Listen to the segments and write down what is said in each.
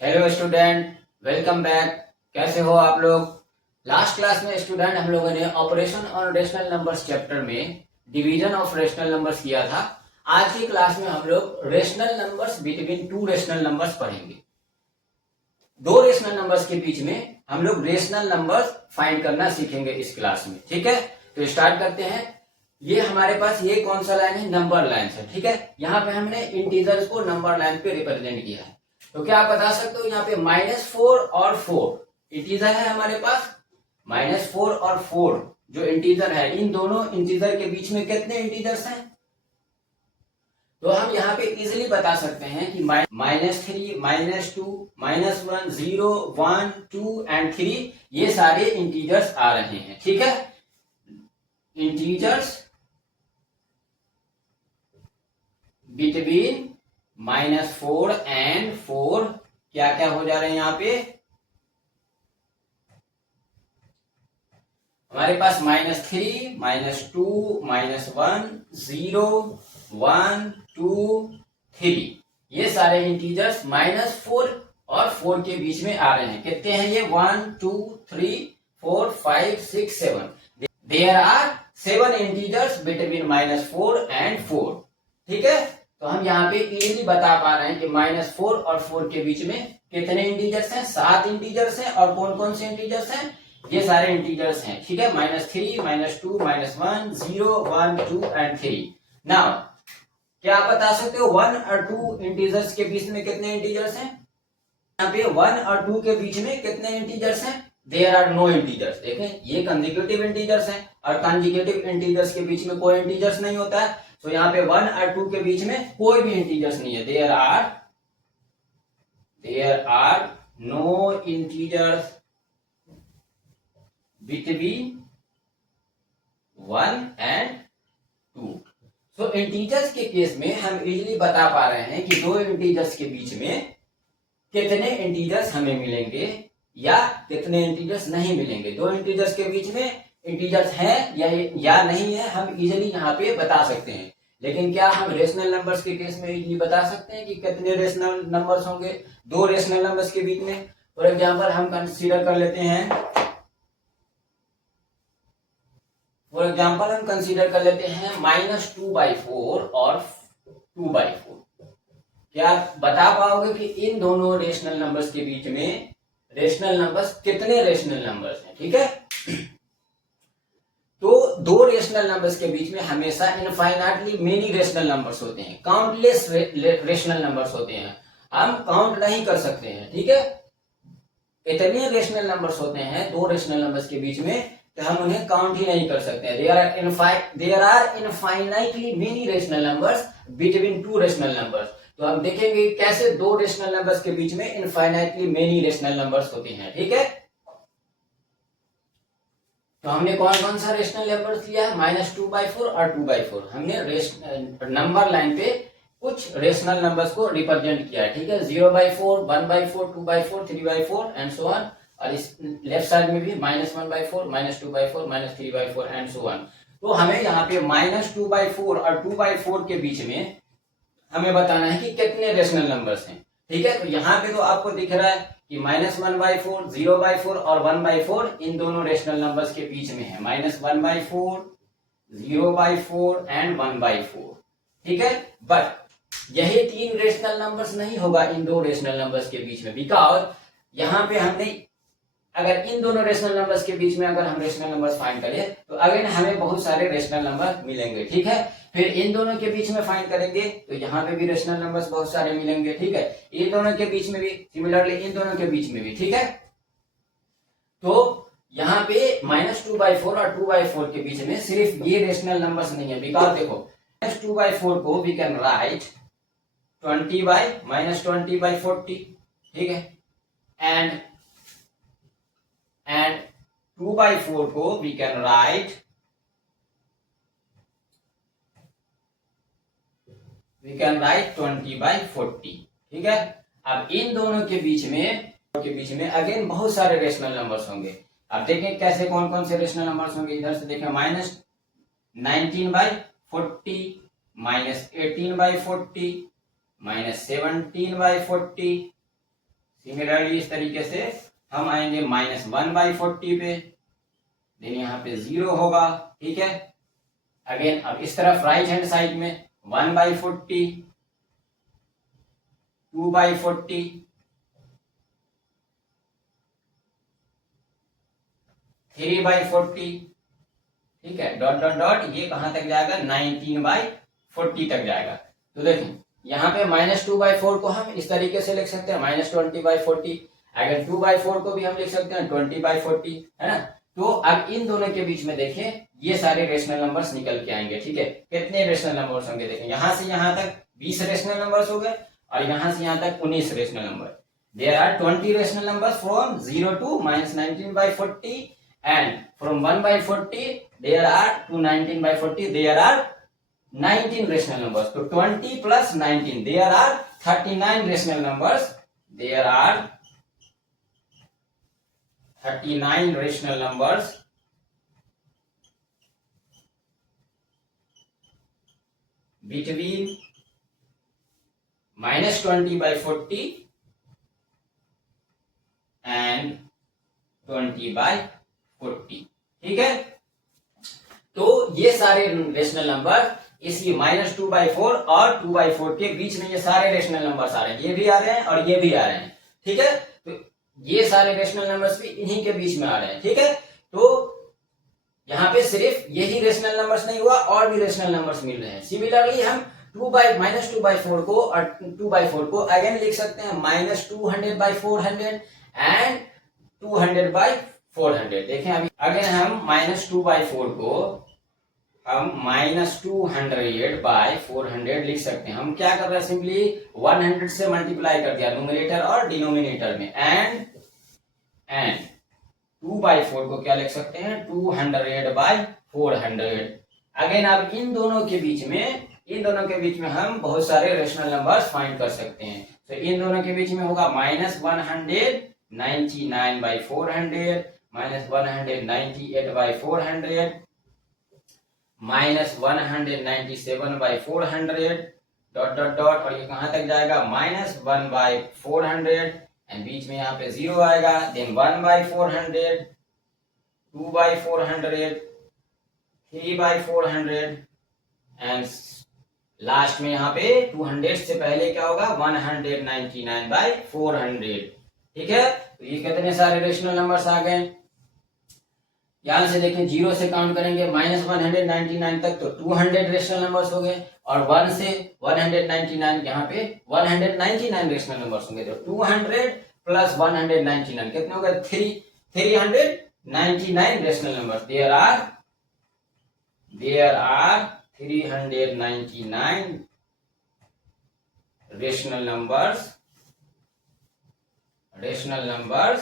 Hello student, welcome back. कैसे हो आप लोग। लास्ट क्लास में स्टूडेंट हम लोगों ने operation on rational numbers chapter में डिवीजन ऑफ रेशनल नंबर्स किया था। आज की क्लास में हम लोग rational numbers between two rational numbers पढ़ेंगे। दो रेशनल नंबर्स के बीच में हम लोग रेशनल नंबर्स फाइंड करना सीखेंगे इस क्लास में। ठीक है, तो स्टार्ट करते हैं। ये हमारे पास ये कौन सा लाइन है, नंबर लाइन है। ठीक है, यहाँ पे हमने इंटीजर्स को नंबर लाइन पे रिप्रेजेंट किया है। तो क्या आप बता सकते हो यहाँ पे -4 और 4 इंटीजर है हमारे पास। -4 और 4 जो इंटीजर है, इन दोनों इंटीजर के बीच में कितने इंटीजर्स हैं? तो हम यहाँ पे इजिली बता सकते हैं कि -3, -2, -1, 0, 1, 2 एंड 3 ये सारे इंटीजर्स आ रहे हैं। ठीक है, इंटीजर्स बिटवीन -4 एंड 4 क्या क्या हो जा रहे हैं यहाँ पे? हमारे पास -3, -2, -1, 0, 1, 2, 3 ये सारे इंटीजर्स -4 और 4 के बीच में आ रहे हैं। कितने हैं ये? 1, 2, 3, 4, 5, 6, 7। There are 7 integers between -4 and 4। ठीक है, तो हम यहाँ पे इजीली बता पा रहे हैं कि -4 और 4 के बीच में कितने इंटीजर्स हैं? 7 इंटीजर्स हैं। और कौन कौन से इंटीजर्स हैं? ये सारे इंटीजर्स हैं। ठीक है, -3, -2, -1, 0, 1, 2 एंड 3। नाउ क्या आप बता सकते हो 1 और 2 इंटीजर्स के बीच में कितने इंटीजर्स हैं? यहाँ पे 1 और 2 के बीच में कितने इंटीजर्स हैं? There are no integers. देखें, ये कंसेक्यूटिव इंटीजर्स हैं और कंसेक्यूटिव इंटीजर्स के बीच में कोई इंटीजर्स नहीं होता है। तो यहाँ पे 1 और 2 के बीच में कोई भी इंटीजर्स नहीं है। There are no integers between 1 and 2। So integers के केस में हम इजीली बता पा रहे हैं कि दो इंटीजर्स के बीच में कितने इंटीजर्स हमें मिलेंगे या कितने इंटीजर्स नहीं मिलेंगे। दो इंटीजर्स के बीच में इंटीजर्स हैं या नहीं है, हम इजीली यहाँ पे बता सकते हैं। लेकिन क्या हम रेशनल नंबर्स के केस में इजीली बता सकते हैं कि कितने रेशनल नंबर्स होंगे दो रेशनल नंबर्स के बीच में? फॉर एग्जाम्पल हम कंसीडर कर लेते हैं -2/4 और 2/4। क्या आप बता पाओगे कि इन दोनों रेशनल नंबर्स के बीच में रेशनल नंबर्स कितने रेशनल नंबर्स हैं? ठीक है, तो दो रेशनल नंबर्स के बीच में हमेशा इनफाइनाइटली मेनी रेशनल नंबर्स होते हैं, काउंटलेस रेशनल नंबर्स होते हैं। हम काउंट नहीं कर सकते हैं। ठीक है, इतने रेशनल नंबर्स होते हैं दो रेशनल नंबर्स के बीच में कि हम उन्हें काउंट ही नहीं कर सकते हैं। There are infinitely many rational numbers between two rational numbers. तो हम देखेंगे कैसे दो रेशनल नंबर्स के बीच में इनफाइनाइटली मेनी रेशनल नंबर्स होते हैं। ठीक है, तो हमने कौन कौन सा रेशनल नंबर्स लिया है? -2/4 और 2/4। हमने नंबर लाइन पे कुछ रेशनल नंबर्स को रिप्रेजेंट किया है। ठीक है, 0/4, 1/4, 2/4, 3/4 एंड सो ऑन। और इस लेफ्ट साइड में भी -1/4, -2/4, -3/4 एंड सो ऑन। तो हमें यहाँ पे -2/4 और 2/4 के बीच में हमें बताना है कि कितने रेशनल नंबर्स हैं। ठीक है, तो यहाँ पे तो आपको दिख रहा है कि -1/4, 0/4 और 1/4 इन दोनों रेशनल नंबर्स के बीच में है। -1/4, 0/4 एंड 1/4। ठीक है, बट यही तीन रेशनल नंबर्स नहीं होगा इन दो रेशनल नंबर्स के बीच में, बिकॉज यहाँ पे हमने अगर इन दोनों रेशनल नंबर्स के बीच में अगर हम रेशनल नंबर्स फाइंड करें तो अगेन हमें बहुत सारे रेशनल नंबर मिलेंगे। ठीक है, फिर इन दोनों के बीच में फाइंड करेंगे तो यहाँ पे भी रेशनल नंबर्स बहुत सारे मिलेंगे। ठीक है, इन दोनों के बीच में भी, सिमिलरली इन दोनों के बीच में भी। ठीक है, तो यहाँ पे -2/4 और 2/4 के बीच में सिर्फ ये रेशनल नंबर्स नहीं है, बिकॉज देखो -2/4 को वी कैन राइट 20/-20/40। ठीक है, एंड 2/4 को वी कैन राइट 20/40। ठीक है, अब इन दोनों के बीच में अगेन बहुत सारे रेशनल नंबर्स होंगे। अब देखें कैसे कौन कौन से रेशनल नंबर्स होंगे। इधर से देखें -19/40, -18/40, -17/40, सिमिलरली इस तरीके से हम आएंगे -1/40 पे, देन यहाँ पे 0 होगा, ठीक है। अगेन अब इस तरफ राइट हैंड साइड में 1/40, 2/40, 3/40, ठीक है, डॉट डॉट डॉट, ये कहां तक जाएगा 19/40 तक जाएगा। तो देखें यहाँ पे -2/4 को हम इस तरीके से लिख सकते हैं -20/40, अगर 2/4 को भी हम लिख सकते हैं 20/40, है ना। तो अब इन दोनों के बीच में देखें ये सारे रेशनल नंबर्स निकल के आएंगे, ठीक है। कितने रेशनल नंबर्स होंगे, देखें यहाँ से यहाँ तक 20 रेशनल नंबर्स हो गए और यहाँ से यहाँ तक 19 rational number. There are 20 rational numbers from 0 to -19/40 and from 1/40 there are to 19/40 there are 19 rational numbers. So 20 plus 19 there are 39 rational numbers. There are 39 rational numbers between -20/40 and 20/40, ठीक है। तो ये सारे रेशनल नंबर इसी -2/4 और 2/4 के बीच में ये सारे रेशनल नंबर्स आ रहे हैं, ये भी आ रहे हैं और ये भी आ रहे हैं, ठीक है। तो ये सारे रेशनल नंबर्स भी इन्हीं के बीच में आ रहे हैं, ठीक है। तो यहाँ पे सिर्फ यही रेशनल नंबर्स नहीं हुआ, और भी रेशनल नंबर्स मिल रहे हैं। सिमिलरली हम -2/4 को और 2/4 को अगेन लिख सकते हैं -200/400 एंड 200/400। देखें अभी अगेन हम -2/4 को हम -200/400 लिख सकते हैं। हम क्या कर रहे हैं, सिंपली 100 से मल्टीप्लाई कर दिया न्यूमरेटर और डिनोमिनेटर में, एंड 2/4 को क्या लिख सकते हैं 200/400। अगेन अब इन दोनों के बीच में हम बहुत सारे रेशनल नंबर्स फाइंड कर सकते हैं। तो इन दोनों के बीच में होगा -199/400, -198/400, -197/400, डॉट डॉट डॉट, और ये कहां तक जाएगा -1/400, एंड बीच में यहाँ पे 0 आएगा, देन 1/400, 2/400, 3/400, एंड लास्ट में यहाँ पे 200 से पहले क्या होगा 199/400, ठीक है। तो ये कितने सारे रेशनल नंबर्स आ गए। यहां से देखें 0 से काउंट करेंगे -199 तक, तो 200 रेशनल नंबर्स हो गए, और 1 से 199 यहाँ पे 199 रेशनल नंबर्स होंगे। तो 200 प्लस 199 कितने हो गए 399 rational numbers. There are 399 rational numbers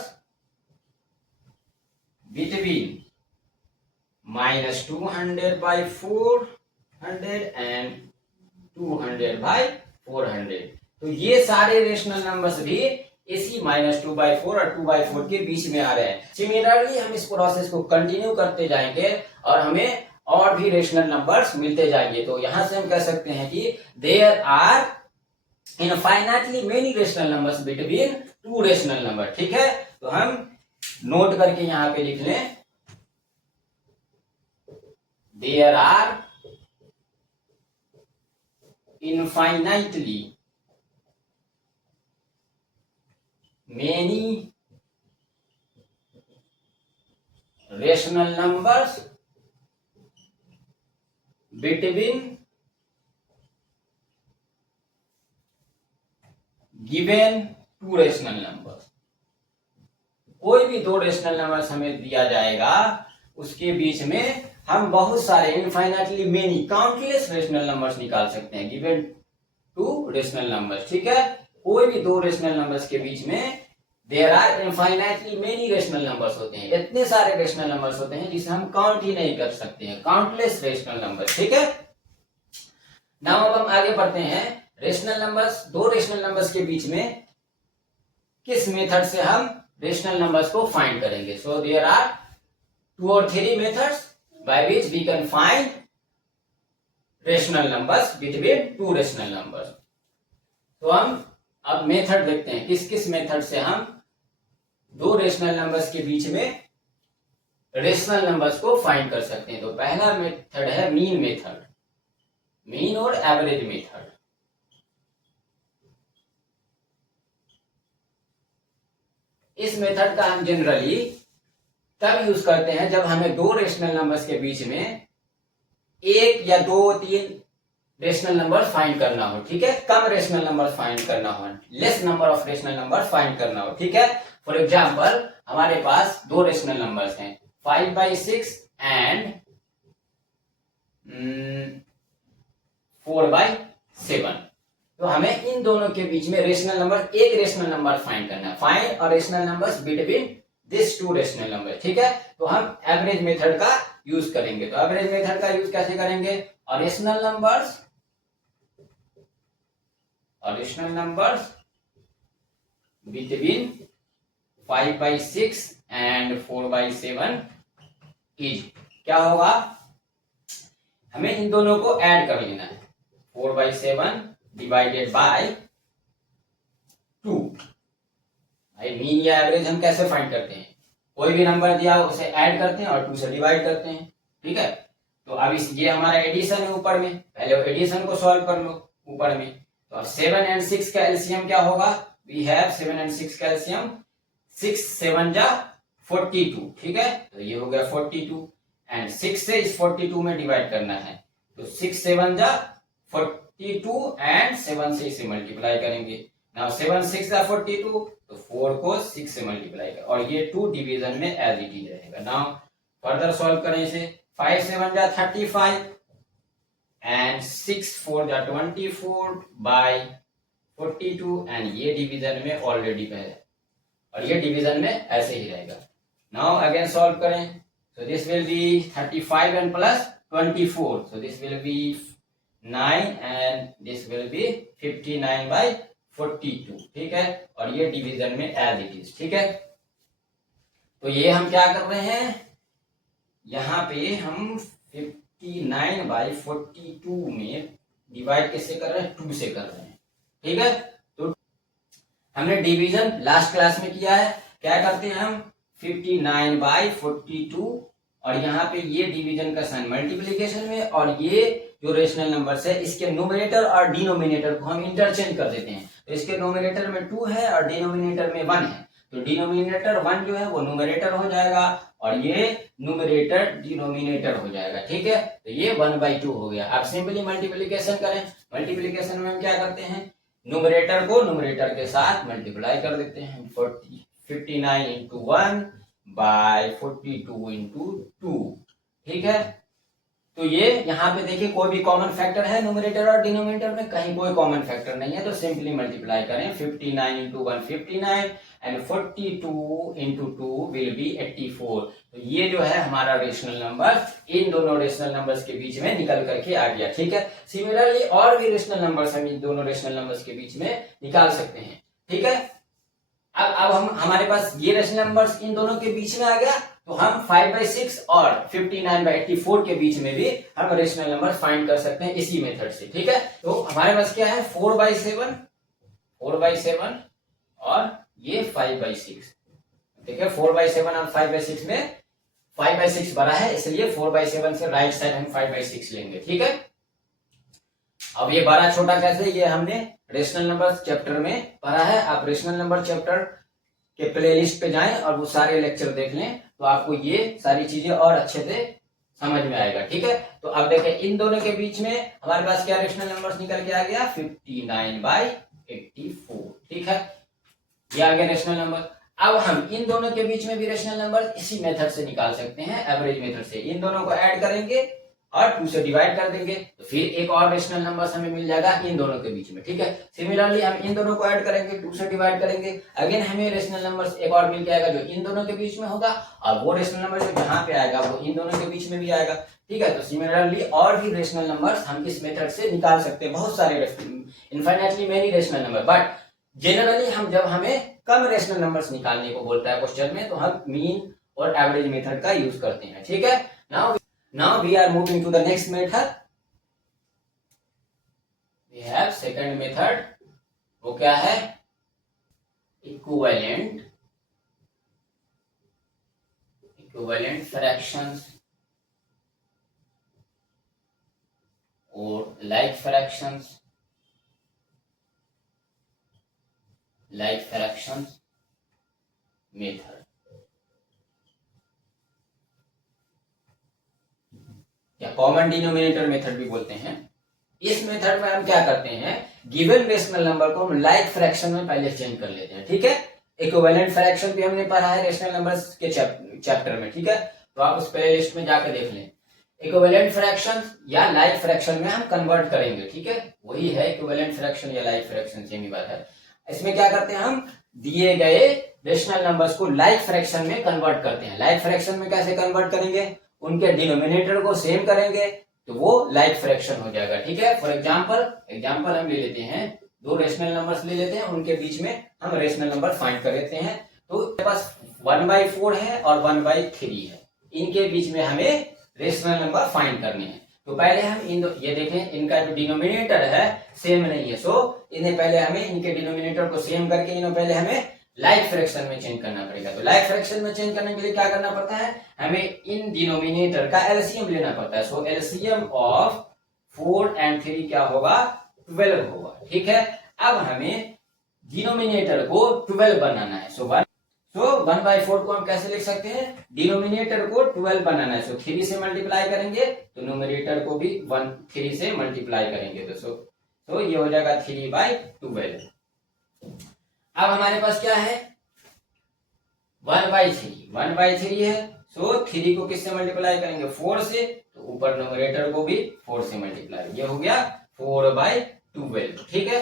between -200/400 and 200/400। तो ये सारे रेशनल नंबर्स भी इसी -2/4 और 2/4 के बीच में आ रहे हैं। सिमिलरली हम इस प्रोसेस को कंटिन्यू करते जाएंगे और हमें और भी रेशनल नंबर्स मिलते जाएंगे। तो यहां से हम कह सकते हैं कि there are infinitely many rational numbers between two rational number, ठीक है। तो हम नोट करके यहां पे लिख लें, there are infinitely many rational numbers between given two rational numbers. कोई भी दो रेशनल नंबर्स हमें दिया जाएगा, उसके बीच में हम बहुत सारे infinitely many countless rational numbers निकाल सकते हैं गिवन टू रेशनल नंबर्स, ठीक है। कोई भी दो रेशनल नंबर्स के बीच में there are infinitely many rational numbers होते हैं, इतने सारे रेशनल नंबर्स होते हैं जिसे हम काउंट ही नहीं कर सकते हैं, काउंटलेस रेशनल नंबर्स, ठीक है। नाउ अब हम आगे बढ़ते हैं, रेशनल नंबर्स, दो रेशनल नंबर्स के बीच में किस मेथड से हम रेशनल नंबर्स को फाइंड करेंगे। So there are 2 or 3 methods by which we can find rational numbers between two rational numbers. तो हम अब मेथड देखते हैं किस किस मेथड से हम दो रेशनल नंबर्स के बीच में रेशनल नंबर्स को फाइंड कर सकते हैं। तो पहला मेथड है मीन मेथड, मीन और एवरेज मेथड। इस मेथड का हम जनरली तब यूज करते हैं जब हमें दो रेशनल नंबर्स के बीच में एक या दो तीन रेशनल नंबर फाइंड करना हो, ठीक है, कम रेशनल नंबर फाइंड करना हो, less number of rational number find करना हो, ठीक है। फॉर एग्जांपल हमारे पास दो रेशनल नंबर्स हैं 5/6 एंड 4/7। तो हमें इन दोनों के बीच में रेशनल नंबर, एक रेशनल नंबर फाइंड करना है। Find a rational numbers between this two rational number, ठीक है। तो हम एवरेज मेथड का यूज करेंगे। तो एवरेज मेथड का यूज कैसे करेंगे? Rational numbers between 5/6 and 4/7 is, क्या होगा, हमें इन दोनों को ऐड कर लेना है। 4/7 डिवाइडेड बाय 2। भाई मीन या एवरेज हम कैसे फाइंड करते हैं? कोई भी नंबर दिया हो उसे ऐड करते हैं और 2 से डिवाइड करते हैं, ठीक है। तो अब ये हमारा एडिशन है ऊपर में, पहले एडिशन को सॉल्व कर लो ऊपर में। तो अब 7 एंड 6 का एलसीएम क्या होगा? वी हैव 7 एंड 6 का एलसीएम 6 7 जा 42, ठीक है। तो ये हो गया 42 एंड 6 से इस 42 में डिवाइड करना है। तो 6 7 जा 42 एंड 7 से इसे मल्टीप्लाई करेंगे। नाउ 7 6 जा 42, तो 4 को 6 से मल्टीप्लाई कर, और ये 2 डिवीजन में एज इट इज रहेगा। नाउ फर्दर सॉल्व करें इसे। 5 7 जा 35 एंड 6 4 जा 24 बाय 42 एंड ये डिवीजन में ऑलरेडी है और ये डिवीजन में ऐसे ही रहेगा। नाउ अगेन सॉल्व करें। So this will be 35 and plus 24, so this will be 9 and this will be 59/42, ठीक है। और ये डिवीजन में एज इट इज, ठीक है। तो ये हम क्या कर रहे हैं, यहाँ पे हम 59/42 में डिवाइड कैसे कर रहे हैं? 2 से कर रहे हैं, ठीक है। तो हमने डिवीजन लास्ट क्लास में किया है। क्या करते हैं हम? 59/42 और यहाँ पे ये डिवीजन का साइन मल्टीप्लीकेशन में, और ये जो रेशनल नंबर्स है इसके नोमिनेटर और डिनोमिनेटर को हम इंटरचेंज कर देते हैं। तो इसके नोमिनेटर में 2 है और डिनोमिनेटर में 1 है, तो डिनोमिनेटर 1 जो है वो नोमिनेटर हो जाएगा और ये न्यूमरेटर डिनोमिनेटर हो जाएगा, ठीक है। तो ये 1/2 हो गया। आप सिंपली मल्टीप्लीकेशन करें। मल्टीप्लीकेशन में हम क्या करते हैं? न्यूमरेटर को न्यूमरेटर के साथ मल्टीप्लाई कर देते हैं। 59 into 1 by 42 into 2, ठीक है। तो ये यहाँ पे देखिए कोई भी कॉमन फैक्टर है न्यूमरेटर और डिनोमिनेटर में? कहीं कोई कॉमन फैक्टर नहीं है, तो सिंपली मल्टीप्लाई करें। 59 into 1 59 and 42 into 2 will be 84। तो ये जो है हमारा रेशनल नंबर इन दोनों रेशनल नंबर्स के बीच में निकल करके आ गया, ठीक है। सिमिलरली और भी रेशनल नंबर्स हम इन दोनों रेशनल नंबर्स के बीच में निकाल सकते हैं, ठीक है। अब हमारे पास ये रेशनल नंबर्स इन दोनों के बीच में आ गया, तो हम 5/6 और 59/84 के बीच में भी हम रेशनल नंबर फाइंड कर सकते हैं इसी मेथड से, ठीक है। तो हमारे पास क्या है? 4/7 और ये 5/6, ठीक है। 4/7 और 5/6 में 5/6 बड़ा है, इसलिए 4/7 से राइट साइड हम 5/6 लेंगे, ठीक है। अब ये बड़ा छोटा कैसे, ये हमने रेशनल नंबर चैप्टर में पढ़ा है। आप रेशनल नंबर चैप्टर के प्लेलिस्ट पे जाएं और वो सारे लेक्चर देख लें, तो आपको ये सारी चीजें और अच्छे से समझ में आएगा, ठीक है। तो अब देखें इन दोनों के बीच में हमारे पास क्या रेशनल नंबर्स निकल के आ गया? 59/84, ठीक है। ये आ गया रेशनल नंबर। अब हम इन दोनों के बीच में भी रेशनल नंबर इसी मेथड से निकाल सकते हैं, एवरेज मेथड से। इन दोनों को ऐड करेंगे और 2 से डिवाइड कर देंगे, तो फिर एक और रेशनल नंबर हमें मिल जाएगा इन दोनों के बीच में, ठीक है। सिमिलरली हम इन दोनों को ऐड करेंगे, 2 से डिवाइड करेंगे, अगेन हमें रेशनल नंबर एक और मिल जाएगा जो इन दोनों के बीच में होगा, और वो रेशनल नंबर जो यहाँ पे आएगा वो इन दोनों के बीच में भी आएगा, ठीक है। तो सिमिलरली और भी रेशनल नंबर्स हम इस मेथड से निकाल सकते हैं, बहुत सारे, infinitely many rational number. But generally हम जब हमें कम रेशनल नंबर्स निकालने को बोलता है क्वेश्चन में, तो हम मीन और एवरेज मेथड का यूज करते हैं, ठीक है। Now we are moving to the next method. We have second method. वो क्या है? इक्विवेलेंट फ्रैक्शंस और लाइक फ्रैक्शंस मेथड। या कॉमन डिनोमिनेटर मेथड भी बोलते हैं। इस मेथड में हम क्या करते हैं, गिवन रेशनल नंबर को हम लाइक फ्रैक्शन में पहले चेंज कर लेते हैं, ठीक है। इक्विवेलेंट फ्रैक्शन भी हमने पढ़ा है रेशनल नंबर्स के चैप्टर में, ठीक है, तो आप उस प्ले लिस्ट में जाकर देख लें। इक्विवेलेंट फ्रैक्शन या लाइक फ्रैक्शन में हम कन्वर्ट करेंगे, ठीक है, वही है इक्विवेलेंट फ्रैक्शन या लाइक फ्रैक्शन, सेम ही बात है। इसमें क्या करते हैं, हम दिए गए रेशनल नंबर्स को लाइक फ्रैक्शन में कन्वर्ट करते हैं। लाइक फ्रैक्शन में कैसे कन्वर्ट करेंगे, उनके डिनोमिनेटर को सेम करेंगे तो वो लाइक फ्रैक्शन हो जाएगा, ठीक है। फॉर एग्जांपल हम ले लेते हैं, दो रेशनल नंबर्स ले लेते हैं, उनके बीच में हम रेशनल नंबर फाइंड कर लेते हैं। तो मेरे पास 1/4 है और 1/3 है, इनके बीच में हमें रेशनल नंबर फाइंड करने हैं। तो पहले हम ये देखें, इनका जो डिनोमिनेटर है सेम नहीं है, सो इन्हें पहले हमें इनके डिनोमिनेटर को सेम करके इन्हें पहले हमें लाइक फ्रैक्शन में चेंज करना पड़ेगा। तो लाइक फ्रैक्शन में चेंज करने के लिए क्या करना पड़ता है, हमें इन डिनोमिनेटर का एलसीएम लेना पड़ता है। सो एलसीएम ऑफ 4 और 3 क्या होगा, 12 होगा, ठीक है। अब हमें डिनोमिनेटर को 12 बनाना है। सो 1/4 को हम कैसे लिख सकते हैं, डिनोमिनेटर को 12 बनाना है, सो 3 से मल्टीप्लाई करेंगे तो न्यूमरेटर को भी 3 से मल्टीप्लाई करेंगे, तो ये हो जाएगा 3/12। अब हमारे पास क्या है, 1/3 है, सो 3 को किससे मल्टीप्लाई करेंगे, 4 से, तो ऊपर न्यूमरेटर को भी 4 से मल्टीप्लाई, ये हो गया 4/12, ठीक है।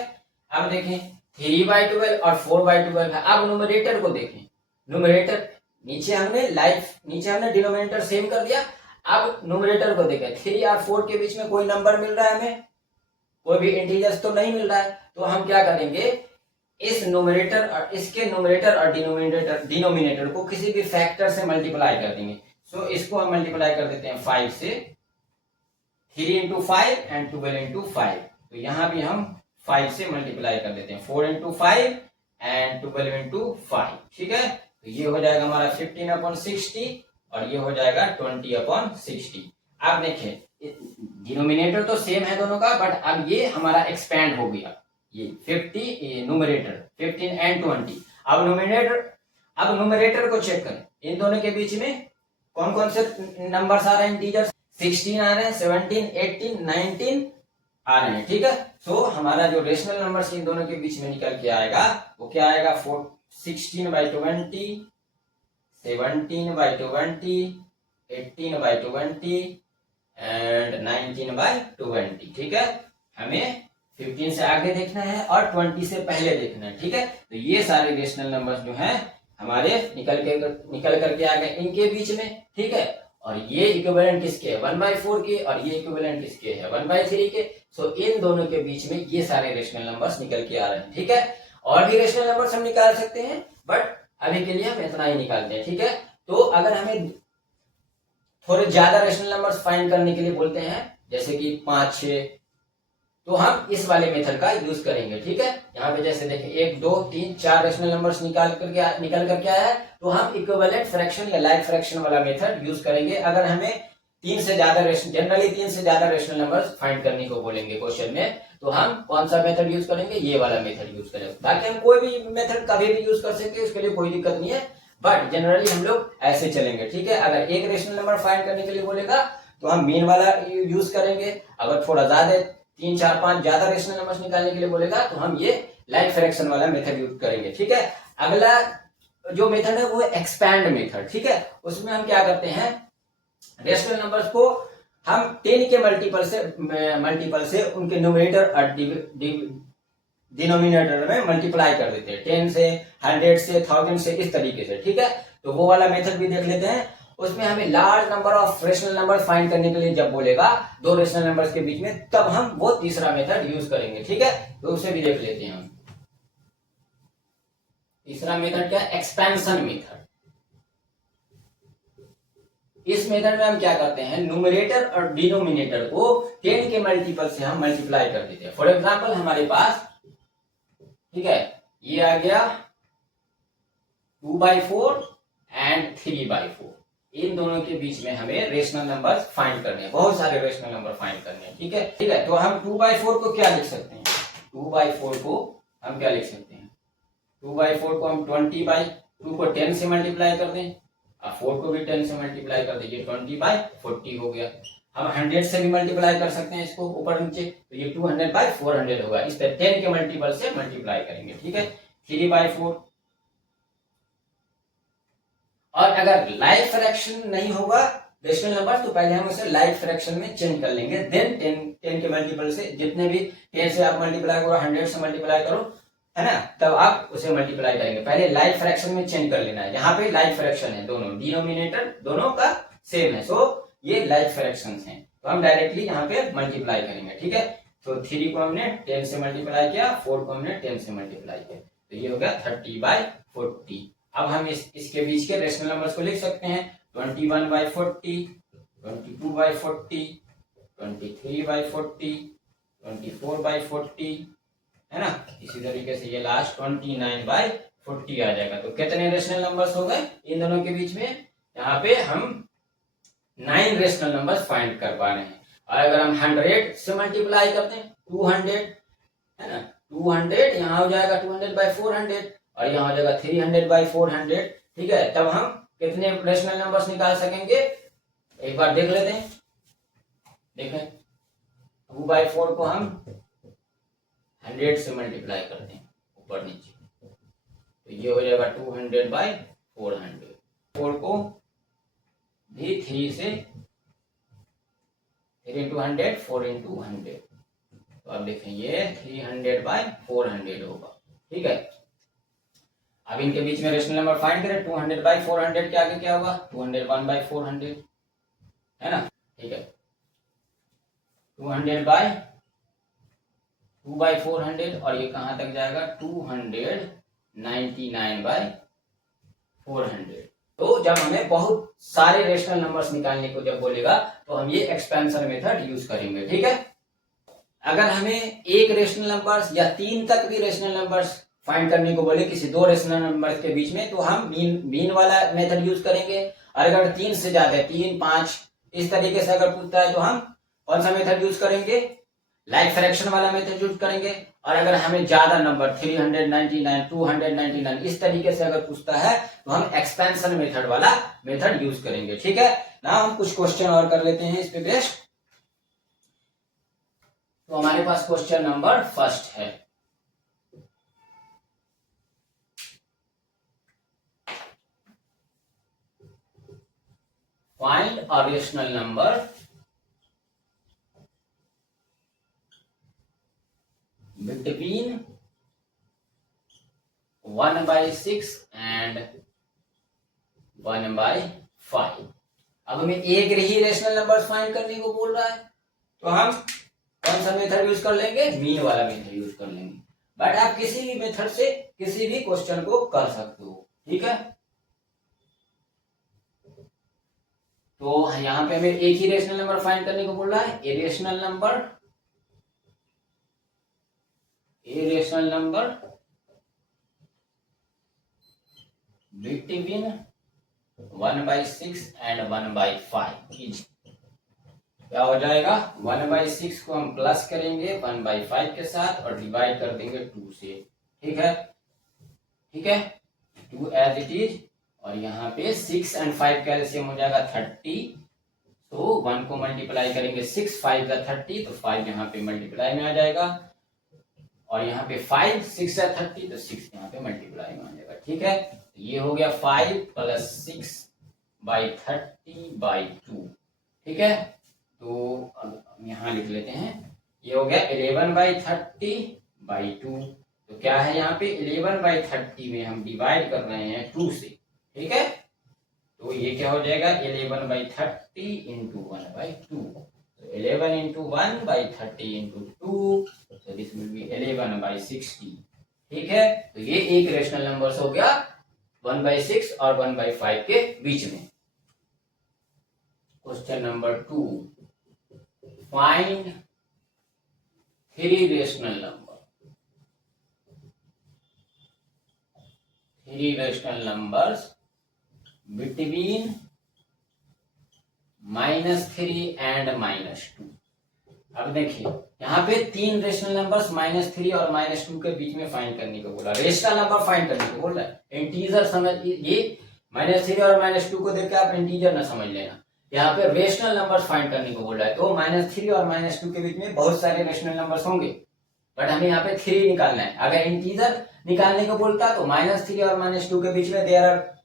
अब देखें 3/12 और 4/12 है। अब न्यूमरेटर को देखें, न्यूमरेटर नीचे हमने डिनोमिनेटर सेम कर दिया। अब न्यूमरेटर को देखें, 3 और 4 के बीच में कोई नंबर मिल रहा है हमें, कोई भी इंटीजर्स तो नहीं मिल रहा है। तो हम क्या करेंगे, इस न्यूमरेटर और इसके न्यूमरेटर और डिनोमिनेटर को किसी भी फैक्टर से मल्टीप्लाई कर देंगे। सो इसको हम मल्टीप्लाई कर देते हैं 5 से, 3 × 5 एंड 12 × 5, तो यहां भी हम 5 से मल्टीप्लाई कर देते हैं, 4 × 5 एंड 12 × 5, ठीक है। तो ये हो जाएगा हमारा 15/60 और ये हो जाएगा 20/60। अब देखें डिनोमिनेटर तो सेम है दोनों का, बट अब ये हमारा एक्सपेंड हो गया, ये 50 न्यूमरेटर 15 एंड 20। अब न्यूमरेटर को चेक करें, इन दोनों के बीच में कौन कौन से नंबर्स आ रहे हैं, इंटीजर्स 16 आ रहे हैं, 17, 18, 19 आ रहे हैं, ठीक है। सो हमारा जो रेशनल नंबर्स इन दोनों के बीच में निकल के आएगा वो क्या आएगा, 16/20, 17/20, 18/20 एंड 19/20, ठीक है। हमें 15 से आगे देखना है और 20 से पहले देखना है, ठीक है। तो ये सारे रेशनल नंबर्स जो हैं हमारे निकल करके आ गए इनके बीच में, ठीक है। और ये इक्विवेलेंट किसके है, 1/4 के, और ये इक्विवेलेंट किसके है, 1/3 के। सो इन दोनों के बीच में ये सारे रेशनल नंबर्स निकल के आ रहे हैं, ठीक है। और भी रेशनल नंबर्स हम निकाल सकते हैं, बट अभी के लिए हम इतना ही निकालते हैं, ठीक है। तो अगर हमें थोड़े ज्यादा रेशनल नंबर्स फाइंड करने के लिए बोलते हैं, जैसे कि 5, 6, तो हम इस वाले मेथड का यूज करेंगे, ठीक है। यहाँ पे जैसे देखें 1, 2, 3, 4 रेशनल नंबर्स निकल करके आया है, तो हम इक्विवेलेंट फ्रैक्शन या लाइक फ्रैक्शन वाला मेथड यूज करेंगे। अगर हमें जनरली 3 से ज्यादा रेशनल नंबर्स फाइंड करने को बोलेंगे क्वेश्चन में, तो हम कौन सा मेथड यूज करेंगे, ये वाला मेथड यूज करेंगे। बाकी हम कोई भी मेथड कभी भी यूज कर सकते हैं, उसके लिए कोई दिक्कत नहीं है, बट जनरली हम लोग ऐसे चलेंगे, ठीक है। अगर एक रेशनल नंबर फाइंड करने के लिए बोलेगा तो हम मेन वाला यूज करेंगे। अगर थोड़ा ज्यादा 3, 4, 5 ज्यादा रेशनल नंबर्स निकालने के लिए बोलेगा तो हम ये लाइक फ्रैक्शन वाला मेथड यूज करेंगे, ठीक है। अगला जो मेथड है वो एक्सपैंड मेथड, ठीक है। उसमें हम क्या करते हैं, रेशनल नंबर्स को हम 10 के मल्टीपल से उनके न्यूमरेटर और डिनोमिनेटर में मल्टीप्लाई कर देते हैं, 10 से, 100 से, 1000 से, इस तरीके से, ठीक है। तो वो वाला मेथड भी देख लेते हैं। उसमें हमें large number of rational number find करने के लिए जब बोलेगा दो रेशनल नंबर्स के बीच में, तब हम वो तीसरा मेथड यूज करेंगे, ठीक है। तो उसे भी देख लेते हैं हम। तीसरा मेथड क्या है, एक्सपेंशन मेथड। इस मेथड में हम क्या करते हैं, न्यूमरेटर और डिनोमिनेटर को 10 के मल्टीपल से हम मल्टीप्लाई कर देते हैं। फॉर एग्जांपल हमारे पास, ठीक है, ये आ गया 2/4 एंड 3/4, इन दोनों के बीच में हमें रेशनल नंबर फाइंड करने हैं, बहुत सारे रेशनल नंबर फाइंड करने हैं। ठीक है, ठीक है। तो हम 2/4 को क्या लिख सकते हैं? 2/4 को हम क्या लिख सकते हैं? 2/4 को हम 20/2 को 10 से मल्टीप्लाई कर दें, और 4 को भी 10 से मल्टीप्लाई कर दें, ये 20/40 हो गया। हम 100 से भी मल्टीप्लाई कर सकते हैं इसको ऊपर नीचे, तो ये 200/400 होगा। इस पर 10 के मल्टीपल से मल्टीप्लाई करेंगे। ठीक है, 3/4। और अगर लाइक फ्रैक्शन नहीं होगा रेशनल नंबर, तो पहले हम उसे लाइक फ्रैक्शन में चेंज कर लेंगे, देन 10 के मल्टीपल से, जितने भी 10 से आप मल्टीप्लाई करो, 100 से मल्टीप्लाई करो, है ना, तब आप उसे मल्टीप्लाई करेंगे। पहले लाइक फ्रैक्शन में चेंज कर लेना है। यहाँ पे लाइक फ्रैक्शन है, दोनों डिनोमिनेटर दोनों का सेम है, सो ये लाइक फ्रैक्शन है, तो हम डायरेक्टली यहाँ पे मल्टीप्लाई करेंगे। ठीक है, तो 3 को हमने 10 से मल्टीप्लाई किया, 4 को हमने 10 से मल्टीप्लाई किया, तो ये हो गया 30/40। अब हम इसके बीच के रेशनल नंबर्स को लिख सकते हैं, 21/40, 22/40, 23/40, 24/40, है ना। इसी तरीके से ये लास्ट 29/40 आ जाएगा। तो कितने रेशनल नंबर्स हो गए इन दोनों के बीच में? यहाँ पे हम 9 रेशनल नंबर्स फाइंड कर पा रहे हैं। और अगर हम 100 से मल्टीप्लाई करते हैं, 200, है ना, 200 यहाँ हो जाएगा 200/400, और यहाँ हो जाएगा 300/400। ठीक है, तब हम कितने रेशनल नंबर्स निकाल सकेंगे? एक बार देख लेते हैं। देखें, 2/4 को हम 100 से मल्टीप्लाई करते हैं ऊपर नीचे, तो ये हो जाएगा 200/400। 4 को भी 3 से, 3 into 100, 4 into 100, तो अब देखें ये 300/400 होगा। ठीक है, अब इनके बीच में रेशनल नंबर फाइंड करें। 200/400 के आगे क्या होगा? 201/400, है ना। ठीक है, 200/2/400, और ये कहां तक जाएगा? 299/400। तो जब हमें बहुत सारे रेशनल नंबर्स निकालने को जब बोलेगा, तो हम ये एक्सपेंशन मेथड यूज करेंगे। ठीक है, अगर हमें एक रेशनल नंबर्स या 3 तक भी रेशनल नंबर्स फाइंड करने को बोले किसी दो रेशनल नंबर्स के बीच में, तो हम मीन वाला मेथड यूज करेंगे। और अगर 3 से ज्यादा, 3, 5 इस तरीके से अगर पूछता है, तो हम कौन सा मेथड यूज करेंगे? लाइक फ्रैक्शन वाला मेथड यूज करेंगे। और अगर हमें ज्यादा नंबर 399, 299 इस तरीके से अगर पूछता है, तो हम एक्सपेंशन मेथड वाला मेथड यूज करेंगे। ठीक है ना। हम कुछ क्वेश्चन और कर लेते हैं इस पे बेस्ड। तो हमारे पास क्वेश्चन नंबर फर्स्ट है, find a rational number between 1/6 and 1/5। अब हमें एक ही रेशनल नंबर फाइंड करने को बोल रहा है, तो हम कौन सा मेथड यूज कर लेंगे? मीन वाला मेथड यूज कर लेंगे। बट आप किसी भी मेथड से किसी भी क्वेश्चन को कर सकते हो। ठीक है, तो यहां पे हमें एक ही रेशनल नंबर फाइंड करने को बोल रहा है। A rational number between 1/6 and 1/5 is क्या हो जाएगा? 1/6 को हम प्लस करेंगे 1/5 के साथ और डिवाइड कर देंगे 2 से। ठीक है, ठीक है, 2 एज इट इज। और यहाँ पे 6 and 5 का एलसीएम हो जाएगा 30, तो 1 को मल्टीप्लाई करेंगे 6, 5 का 30, तो 5 यहाँ पे मल्टीप्लाई में आ जाएगा। और यहाँ पे 5, 6 का 30, तो 6 यहाँ पे मल्टीप्लाई में आ जाएगा। ठीक है, ये हो गया 5 + 6/30/2। ठीक है, तो अब यहाँ लिख लेते हैं, ये हो गया 11/30/2। तो क्या है यहाँ पे? 11/30 में हम डिवाइड कर रहे हैं 2 से। ठीक है, तो ये क्या हो जाएगा? 11/30 into 1/2। So 11 into 1/30 into 2, so this will be 11/60। ठीक है, तो ये एक रेशनल नंबर हो गया 1/6 और 1/5 के बीच में। Question number 2, find 3 rational number 3 rational numbers between -3 and -2। अब देखिए यहाँ पे 3 रेशनल नंबर्स -3 और -2 के बीच में फाइंड करने को बोला, रेशनल नंबर फाइंड करने को बोल रहा है। इंटीजर समझ, ये -3 और -2 को देख के आप इंटीजर ना समझ लेना, यहाँ पे रेशनल नंबर्स फाइंड करने को बोल रहा है। तो -3 और -2 के बीच में बहुत सारे रेशनल नंबर्स होंगे, बट हमें यहाँ पे 3 निकालना है। अगर इंटीजर निकालने को बोलता तो -3 और -2 के बीच में there are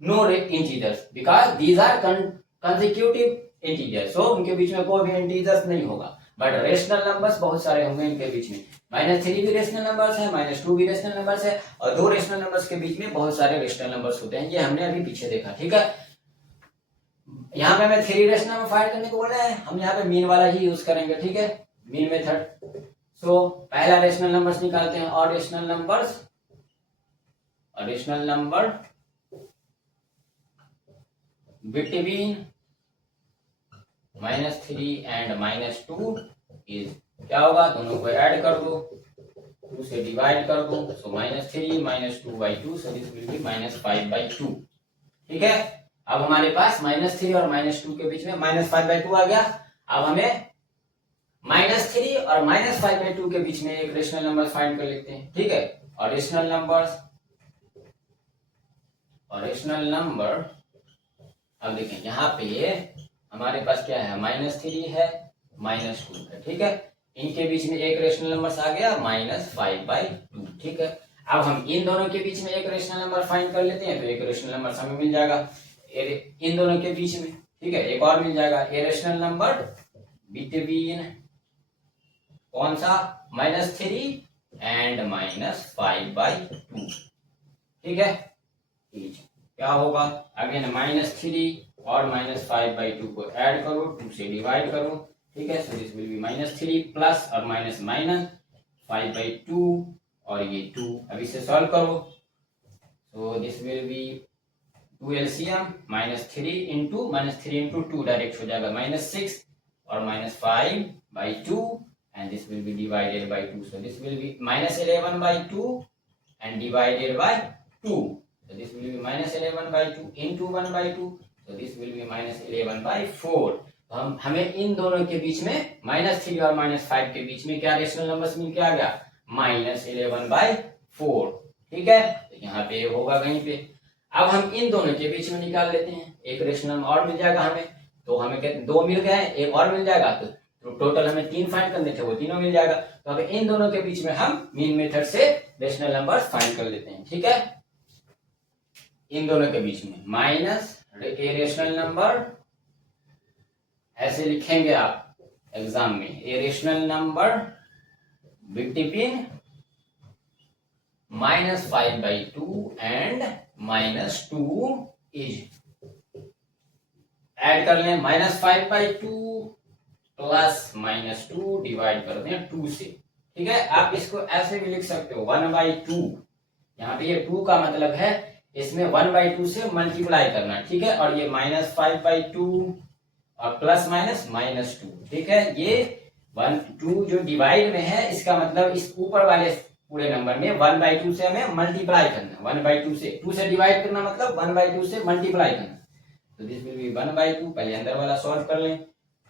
no integers because these are consecutive integers, so उनके बीच में कोई भी इंटीजर्स नहीं होगा। बट रेशनल नंबर्स बहुत सारे होंगे इनके बीच में, -3 भी रेशनल नंबर्स है, -2 भी रेशनल नंबर्स है, और 2 रेशनल नंबर्स के बीच में बहुत सारे रेशनल नंबर्स होते हैं। ये हमने अभी पीछे देखा, ठीक है। यहाँ पे हमें 3 रेशनल नंबर फाइंड करने को बोला है, हम यहाँ पे मीन वाला ही यूज करेंगे, ठीक है, मीन मेथड। सो पहला रेशनल नंबर्स निकालते हैं, और rational number between -3 and -2 is, क्या होगा, दोनों को ऐड कर दो, 2 से डिवाइड कर दो, सो -3 -2/2, सो दिस विल बी -5/2, ठीक है। अब हमारे पास -3 और -2 के बीच में -5/2 आ गया। अब हमें -3 और -5/2 के बीच में एक रेशनल नंबर फाइंड कर लेते हैं, ठीक है। और रेशनल नंबर अब देखें यहाँ पे हमारे पास क्या है, -3 है, -2 है, ठीक है। इनके बीच में एक रेशनल नंबर आ गया -5/2, ठीक है। अब हम इन दोनों के बीच में एक रेशनल नंबर फाइंड कर लेते हैं, तो एक रेशनल नंबर हमें मिल जाएगा इन दोनों के बीच में, ठीक है, एक और मिल जाएगा। ये रेशनल नंबर बिटवीन कौन सा, -3 एंड -5/2, ठीक है। क्या होगा, अगेन -3 और -5/2 को ऐड करो, 2 से डिवाइड करो, ठीक है। So this will be -3 plus और माइनस 5/2 और ये 2। अब इसे सॉल्व करो, so this will be 2 LCM, -3 into 2 direct हो जाएगा -6 और -5/2 and this will be divided by 2, so this will be -11/2 and divided by 2, so this will be -11/2 into 1/2, so this will be -11/4। तो हमें इन दोनों के बीच में -3 और -5 के बीच में क्या रेशनल नंबर्स मिल के आ गया, -11/4, ठीक है। तो यहाँ पे होगा कहीं पे। अब हम इन दोनों के बीच में निकाल लेते हैं, एक रेशनल नंबर और मिल जाएगा हमें, तो हमें 2 मिल गए, एक और मिल जाएगा, तो टोटल हमें 3 फाइंड करने थे, वो तीनों मिल जाएगा। तो अब इन दोनों के बीच में हम मीन मेथड से रेशनल नंबर्स फाइंड कर लेते हैं, ठीक है। इन दोनों के बीच में माइनस ए रेशनल नंबर, ऐसे लिखेंगे आप एग्जाम में, a rational number between -5/2 and -2 is, add कर लें -5/2 प्लस -2 डिवाइड कर दें 2 से, ठीक है। आप इसको ऐसे भी लिख सकते हो 1/2, यहाँ पे ये 2 का मतलब है इसमें 1/2 से मल्टीप्लाई करना, ठीक है। और ये -5/2 और प्लस -2, ठीक है। ये 2 जो डिवाइड में है, इसका मतलब इस ऊपर वाले पूरे नंबर में 1/2 से हमें मल्टीप्लाई करना, 1/2 से 2 से डिवाइड करना मतलब 1/2 से मल्टीप्लाई करना, तो दिस विल बी 1/2। पहले अंदर वाला सॉल्व कर लें,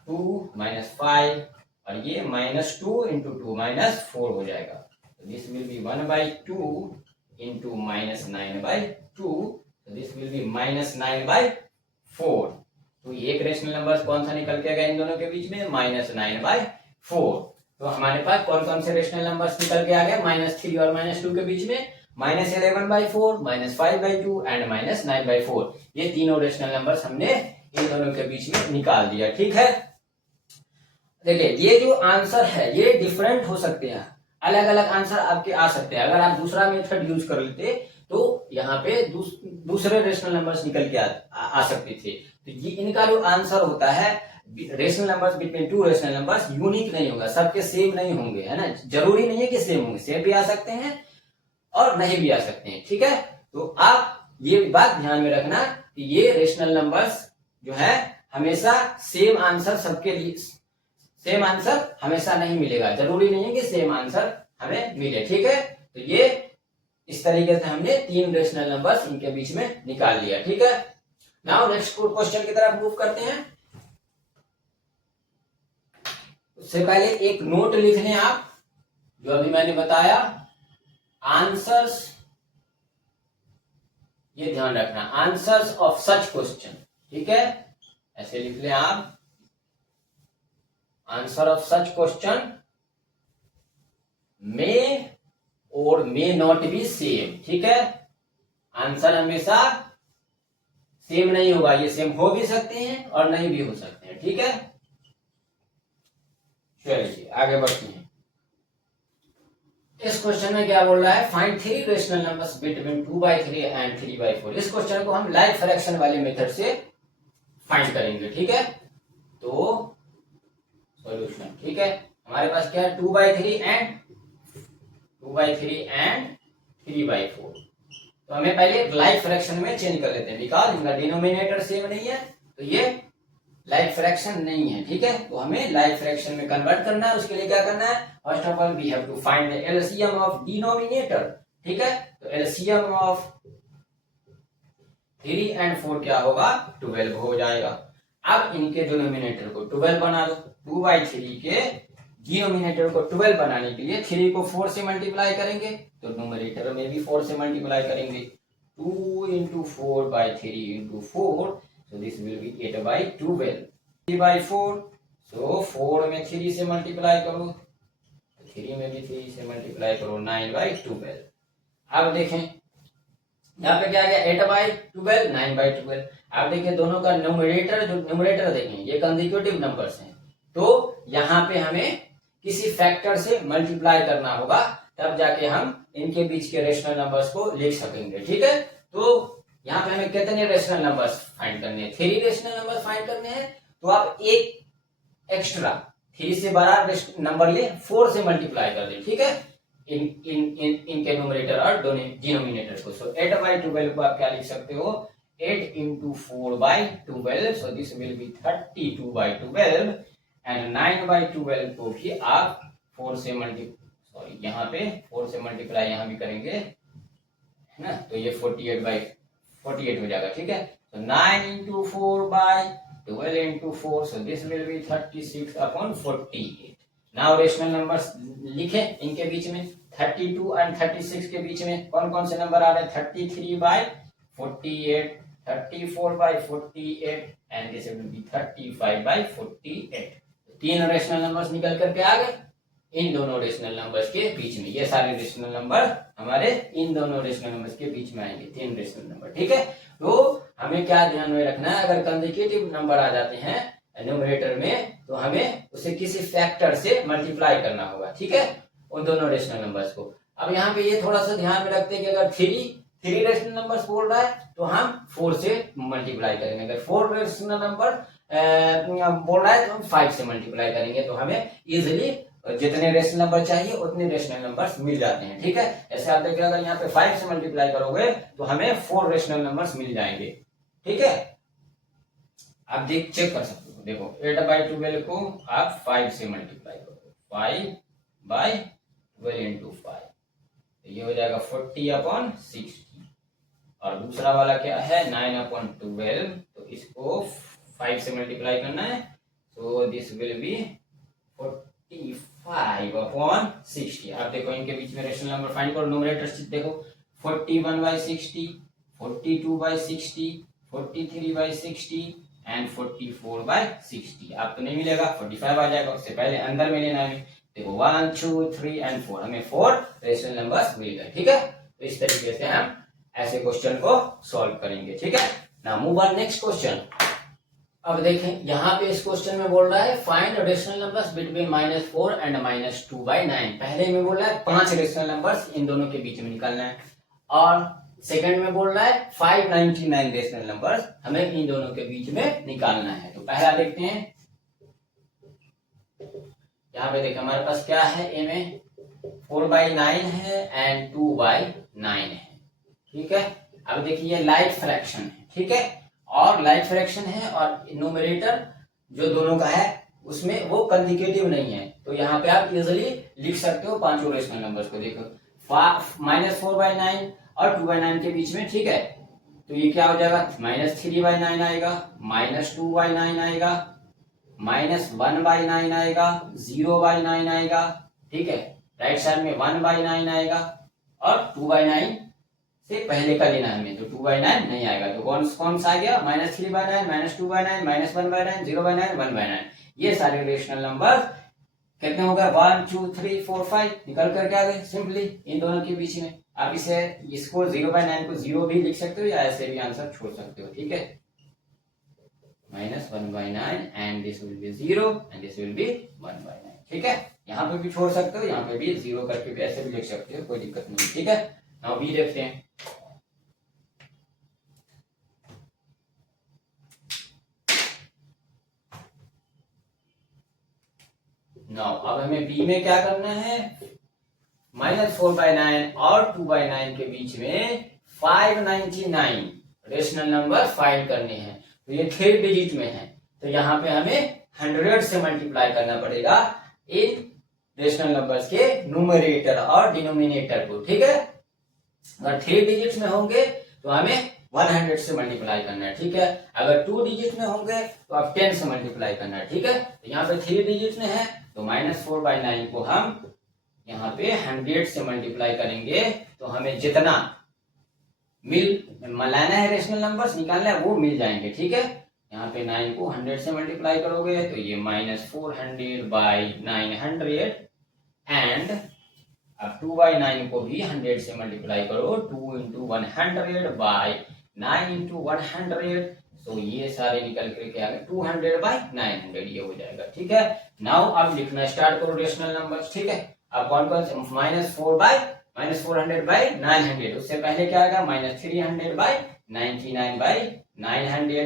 2 -5 और ये -2 इंटू 2 -4 हो जाएगा, तो दिस विल बी 1/2 इंटू -9/2, तो दिस विल बी -9/4। तो एक रेशनल नंबर कौन सा निकल के गया इन दोनों के बीच में, -9/4। तो हमारे पास कौन कौन से रेशनल नंबर्स निकल के आ गए -3 और -2 के बीच में, -11/4, -5/2 एंड -9/4। ये तीनों रेशनल नंबर्स हमने इन दोनों के बीच में निकाल दिया, ठीक है। देखिए ये जो आंसर है ये डिफरेंट हो सकते हैं, अलग अलग आंसर आपके आ सकते हैं। अगर आप दूसरा मेथड यूज कर लेते तो यहाँ पे दूसरे रेशनल नंबर्स निकल के आ सकते थे। तो ये इनका जो आंसर होता है, rational numbers between 2 rational numbers unique नहीं होगा, सबके सेम नहीं होंगे, है ना। जरूरी नहीं है कि सेम होंगे, सेम भी आ सकते हैं और नहीं भी आ सकते हैं, ठीक है। तो आप ये बात ध्यान में रखना कि ये रेशनल नंबर्स जो है हमेशा सेम आंसर सबके लिए, सेम आंसर हमेशा नहीं मिलेगा, जरूरी नहीं है कि सेम आंसर हमें मिले, ठीक है। तो ये इस तरीके से हमने 3 रेशनल नंबर्स इनके बीच में निकाल लिया। ठीक है, नाउ नेक्स्ट क्वेश्चन की तरफ मूव करते हैं। उससे पहले एक नोट लिख लें आप, जो अभी मैंने बताया, आंसर्स, ये ध्यान रखना, आंसर्स ऑफ सच क्वेश्चन। ठीक है, ऐसे लिख लें आप, आंसर ऑफ सच क्वेश्चन मे और मे नॉट बी सेम। ठीक है, आंसर हमेशा सेम नहीं होगा, ये सेम हो भी सकते हैं और नहीं भी हो सकते हैं। ठीक है, चलिए आगे बढ़ते हैं। इस क्वेश्चन में क्या बोल रहा है, find 3 rational numbers between 2/3 and 3/4। इस क्वेश्चन को हम लाइक फ्रैक्शन वाले मेथड से फाइंड करेंगे। ठीक है, तो सॉल्यूशन, ठीक है, हमारे पास क्या है, 2/3 एंड 3/4। तो हमें पहले लाइक फ्रैक्शन में चेंज कर लेते हैं, बिकॉज इनका डिनोमिनेटर सेम नहीं है, तो ये लाइक फ्रैक्शन नहीं है। ठीक है, तो हमें लाइक फ्रैक्शन में कन्वर्ट करना है। उसके लिए क्या करना है, first of all we have to find the LCM of denominator. ठीक है, तो एलसीएम ऑफ 3 and 4 क्या होगा, 12 हो जाएगा। अब इनके डिनोमिनेटर को 12 बना दो। 2/3 के डिनोमिनेटर को 12 बनाने के लिए 3 को 4 से मल्टीप्लाई करेंगे, तो न्यूमरेटर में भी 4 से मल्टीप्लाई करेंगे। 2 into 4/3 into 4, so this will be 8/12। 3/4, so 4 में 3 से मल्टीप्लाई करो, 3 में भी 3 से मल्टीप्लाई करो, 9/12। अब देखें यहाँ पे क्या आ गया, 8/12, 9/12। अब देखिए दोनों का न्यूमरेटर, जो न्यूमरेटर देखें ये कंसेक्यूटिव नंबर्स हैं, तो यहाँ पे हमें किसी फैक्टर से मल्टीप्लाई करना होगा, तब जाके हम इनके बीच के रेशनल नंबर्स को लिख सकेंगे। ठीक है, तो यहाँ पे हमें कितने रेशनल नंबर्स फाइंड करने हैं, 3 रेशनल नंबर्स फाइंड करने हैं। तो आप एक एक्स्ट्रा 3 से बड़ा नंबर ले, 4 से मल्टीप्लाई कर दे। ठीक है, इनके न्यूमरेटर और डिनोमिनेटर को। सो 8/12 को आप क्या लिख सकते हो, 8 into 4/12, so this will be 32/12। And 9/12 को भी आप 4 से यहाँ पे 4 से मल्टीप्लाई यहाँ भी करेंगे, है ना, तो ये 48 हो जाएगा। ठीक है, तो 9 into 4/12 into 4, so this will be 36/48। Now rational numbers लिखे इनके बीच में, 32 एंड 36 के बीच में कौन कौन से नंबर आ रहे हैं, 33/48, 34/48 and this will be 35/48। 3 rational numbers निकल करके आ गए इन दोनों रेशनल नंबर्स के बीच में। ये सारे रेशनल नंबर हमारे इन दोनों रेशनल नंबर्स के बीच में आएंगे, 3 रेशनल नंबर। ठीक है, तो हमें क्या ध्यान में रखना है, अगर कंसेक्यूटिव नंबर आ जाते हैं न्यूमरेटर में, तो हमें उसे किसी फैक्टर से मल्टीप्लाई करना होगा। ठीक है, उन दोनों रेशनल नंबर्स को। अब यहाँ पे ये थोड़ा सा ध्यान में रखते हैं कि अगर 3 रेशनल नंबर्स बोल रहा है, तो हम 4 से मल्टीप्लाई करेंगे। अगर 4 रेशनल नंबर बोल रहा है, तो हम 5 से मल्टीप्लाई करेंगे। तो हमें इजिली जितने रेशनल नंबर चाहिए उतने रेशनल नंबर्स मिल जाते हैं। ठीक है, ऐसे आप देखिए, अगर यहाँ पे 5 से मल्टीप्लाई करोगे तो हमें 4 रेशनल नंबर्स मिल जाएंगे। ठीक है, आप चेक कर सकते हो, देखो 8/12 को आप 5 से मल्टीप्लाई करो, 5/12 into 5, तो ये हो जाएगा 40/60। और दूसरा वाला क्या है, 9/12, तो इसको 5 से मल्टीप्लाई करना है, so this will be 45/60। आप देखो इनके बीच में रेशनल नंबर फाइंड करो, न्यूमरेटर देखो, 41/60, 42/60, 43/60 एंड 44/60। आपको नहीं मिलेगा, 45 आ जाएगा, उससे पहले अंदर में लेना है। देखो 1, 2, 3 एंड 4, हमें 4 रेशनल नंबर्स मिल गए। ठीक है, तो इस तरीके से हम ऐसे क्वेश्चन को सॉल्व करेंगे। ठीक है, now move on next question. अब देखें यहाँ पे इस क्वेश्चन में बोल रहा है find rational numbers between -4 and -2/9। पहले में बोल रहा है 5 रेशनल नंबर्स इन दोनों के बीच में निकालना है, और सेकंड में बोल रहा है 599 रेशनल नंबर्स हमें इन दोनों के बीच में निकालना है। तो पहला देखते हैं, यहाँ पे देखिए हमारे पास क्या है, ए में 4/9 है एंड 2/9 है। ठीक है, अब देखिए ये लाइक फ्रैक्शन है। ठीक है, और लाइक फ्रैक्शन है, और न्यूमरेटर जो दोनों का है उसमें वो कंसेक्यूटिव नहीं है, तो यहाँ पे आप इजिली लिख सकते हो 5 रेशनल नंबर्स को। देखो -4/9 और 2/9 के बीच में, ठीक है। तो ये क्या हो जाएगा, -3/9 आएगा, -2/9 आएगा, -1/9 आएगा, 0/9 आएगा, ठीक है। राइट साइड में 1/9 आएगा और 2/9 से पहले का लेना हमें, तो 2/9 नहीं आएगा। तो कौन कौन सा आ गया, -3/9, -2/9, -1/9, 0/9, 1/9। ये सारे रेशनल नंबर कितने हो गए, 1 2 3 4 5 निकल करके आ गए सिंपली इन दोनों के बीच में। आप इसको 0/9 को 0 भी लिख सकते हो या ऐसे भी आंसर छोड़ सकते हो, ठीक है। -1/9 and this will be 0 and this will be 1/9, ठीक है। यहाँ पे भी छोड़ सकते हो, यहाँ पे भी 0 करके भी ऐसे भी लिख सकते हो, कोई दिक्कत नहीं, ठीक है। नाउ बी देखते हैं। नाउ अब हमें बी में क्या करना है, -4/9 और 2/9 के बीच में 599 रेशनल नंबर फाइंड करने हैं। तो ये 3 डिजिट में है, तो यहाँ पे हमें 100 से मल्टीप्लाई करना पड़ेगा इन रेशनल नंबर्स के न्यूमरेटर और डिनोमिनेटर को, ठीक है। अगर 3 डिजिट में होंगे तो हमें 100 से मल्टीप्लाई करना है, ठीक है। अगर 2 डिजिट में होंगे तो आप 10 से मल्टीप्लाई करना है, ठीक है। तो यहाँ पे 3 डिजिट में है, तो -4/9 को हम यहाँ पे 100 से मल्टीप्लाई करेंगे, तो हमें जितना लाना है रेशनल नंबर्स निकालना है वो मिल जाएंगे, ठीक है। यहाँ पे 9 को 100 से मल्टीप्लाई करोगे तो ये -400/900 एंड अब 2/9 को भी 100 से मल्टीप्लाई करो, 2 × 100/9 × 100, तो ये सारे निकल करके आ गए 200/900, ये हो जाएगा, ठीक है। नाउ अब लिखना स्टार्ट करो रेशनल नंबर्स, ठीक है। अब कौन कौन से, -400/900, उससे पहले क्या आएगा, -300/99/900,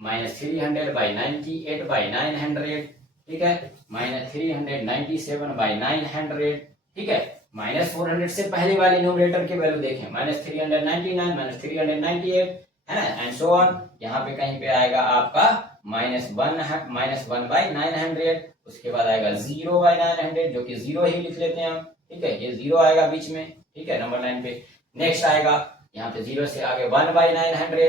-300/98/900, ठीक है, -397/900, ठीक है। -400 से पहले वाले न्यूमरेटर की वैल्यू देखें, -399, -398 है ना, एंड सो ऑन। यहाँ पे कहीं पे आएगा आपका -1/900, उसके बाद आएगा 0/900, जो कि 0 ही लिख लेते हैं हम, ठीक है। ये 0 आएगा बीच में, ठीक है, नंबर 9 पे। नेक्स्ट आएगा यहाँ पे 0 से आगे 1/900,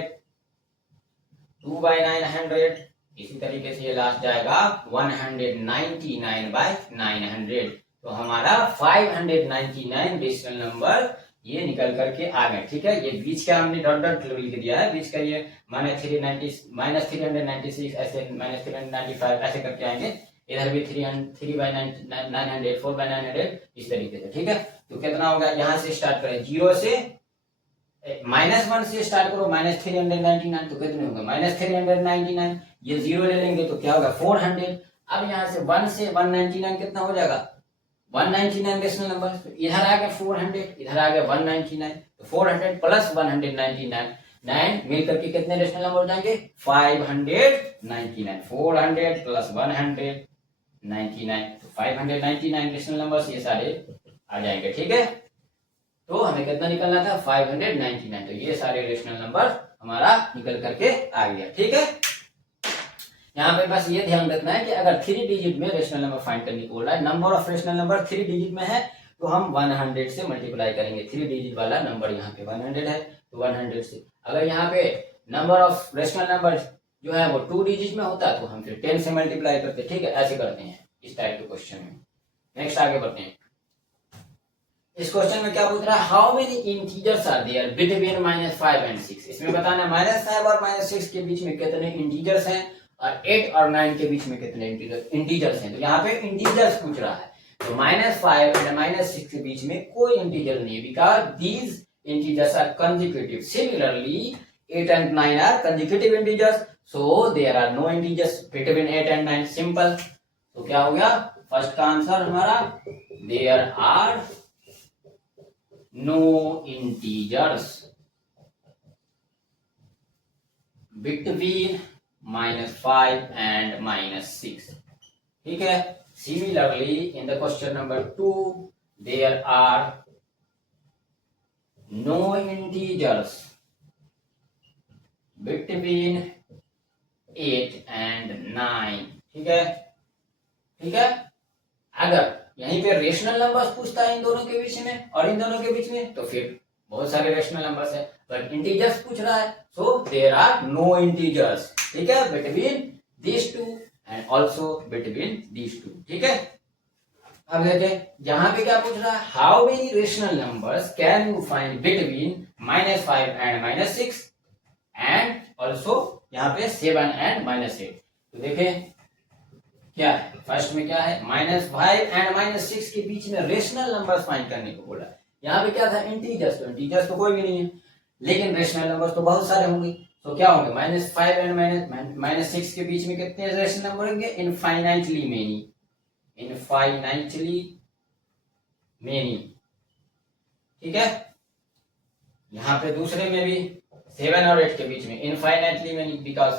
2/900, इसी तरीके से ये लास्ट जाएगा 199/900। तो हमारा 599 रेशनल नंबर ये निकल करके आ गए, ठीक है। ये बीच का हमने डॉट डॉट लिख दिया है, बीच का ये -396 ऐसे, -395 ऐसे करके आएंगे। इधर भी 3/900, 4/900, इस तरीके से, ठीक है। तो कितना होगा, यहाँ से स्टार्ट करें 0 से, -1 से स्टार्ट करो, -399, तो कितने होंगे, -399, ये 0 ले लेंगे तो क्या होगा 400। अब यहाँ से 1 से 199 कितना हो जाएगा, 199 रेशनल नंबर, तो इधर आ गया 400, इधर आ गया 199, तो 400 प्लस 199 मिल करके कितने रेशनल नंबर हो जाएंगे, 599, 400 प्लस 199, तो 599 रेशनल नंबर ये सारे आ जाएंगे, ठीक है। तो हमें कितना निकलना था, 599, तो ये सारे रेशनल नंबर हमारा निकल करके आ गया, ठीक है। यहाँ पे बस ये ध्यान रखना है कि अगर 3 डिजिट में रेशनल नंबर फाइंड करने को बोल रहा है, number of rational number 3 digit में है, तो हम 100 से मल्टीप्लाई करेंगे। 3 डिजिट वाला नंबर यहाँ पे 100 है, तो 100 से। अगर यहाँ पे नंबर ऑफ रेशनल नंबर जो है वो 2 डिजिट में होता है, तो हम फिर 10 से मल्टीप्लाई करते, ठीक है, ऐसे करते हैं इस टाइप के क्वेश्चन में। नेक्स्ट आगे बढ़ते हैं। इस क्वेश्चन में क्या पूछ रहा है, how many integers are there between -5 and 6। इसमें बताना है -5 और -6 के बीच में कितने इंटीजर्स हैं, और 8 और 9 के बीच में कितने इंटीजर्स हैं। तो यहाँ पे इंटीजर्स पूछ रहा है, तो -5 एंड -6 के बीच में कोई इंटीजर नहीं है, because these integers are consecutive. Similarly 8 and 9 are consecutive integers, so there are no integers between 8 and 9. Simple. तो क्या हो गया, फर्स्ट का आंसर हमारा, there are no integers between -5 and -6, ठीक है। Similarly, in the question number 2, there are no integers between 8 and 9, ठीक है, ठीक है। अगर यहीं पे रेशनल नंबर्स पूछता है इन दोनों के बीच में और इन दोनों के बीच में, तो फिर बहुत सारे रेशनल नंबर्स है, बट इंटीजर्स पूछ रहा है, so there are no integers, ठीक है, between these two and also between these two, ठीक है। अब देखें यहाँ पे क्या पूछ रहा है, how many rational numbers can you find between -5 and -6 and also यहाँ पे 7 एंड -8। तो देखें क्या है, फर्स्ट में क्या है, -5 एंड -6 के बीच में रेशनल नंबर्स फाइंड करने को बोला। यहाँ पे क्या था, इंटीजर्स, तो इंटीजर्स तो कोई भी नहीं है, लेकिन रेशनल नंबर्स तो बहुत सारे होंगे, तो क्या होंगे, -5 एंड -6 के बीच में कितने रेशनल नंबर होंगे, इनफाइनाइटली मेनी, इनफाइनाइटली मेनी, ठीक है। यहाँ पे दूसरे में भी 7 और 8 के बीच में इनफाइनाइटली मेनी, बिकॉज